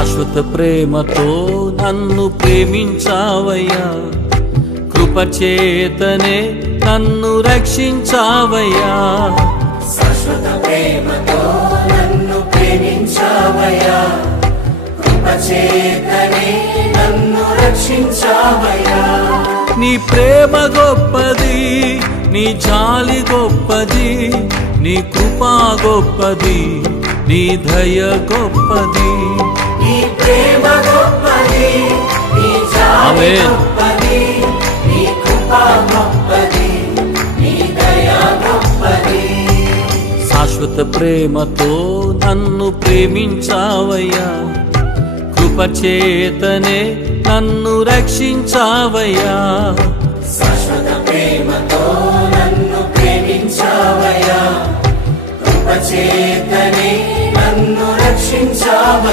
శాశ్వత ప్రేమతో నన్ను ప్రేమించావయ్యా, కృపచేతనే నన్ను రక్షించావయ్యా. శాశ్వత ప్రేమతో నన్ను ప్రేమించావయ్యా, కృపచేతనే నన్ను రక్షించావయ్యా. నీ ప్రేమ గొప్పది, నీ జాలి గొప్పది, నీ కృపా గొప్పది, నీ దయ గొప్పది. నీ ప్రేమ గొప్పది, నీ జాలి గొప్పది, నీ కృపా గొప్పది, నీ దయ గొప్పది. శాశ్వత ప్రేమతో నన్ను ప్రేమించావయ్యా, కృపచేతనే నన్ను రక్షించావయ్యా. శాశ్వత ప్రేమతో నన్ను ప్రేమించావయ్యా, కృపచేతనే నన్ను రక్షించావయ్యా.